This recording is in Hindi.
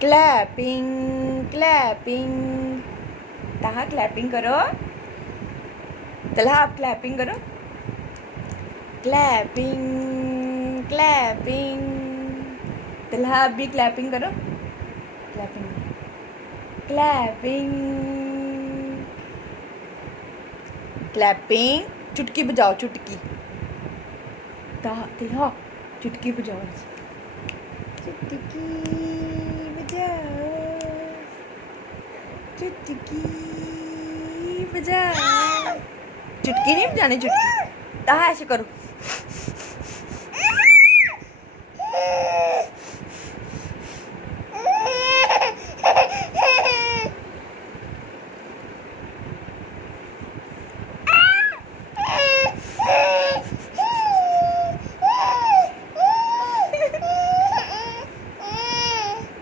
Clapping clapping. तहा क्लैपिंग करो। तलहा आप क्लैपिंग करो। Clapping clapping. तलहा आप भी क्लैपिंग करो। Clapping clapping clapping. चुटकी बजाओ चुटकी। तलहा चुटकी बजाओ। चुटकी बजाओ चुटकी बजाओ। चुटकी नहीं बजानी चुटकी। तहा ऐसे करो।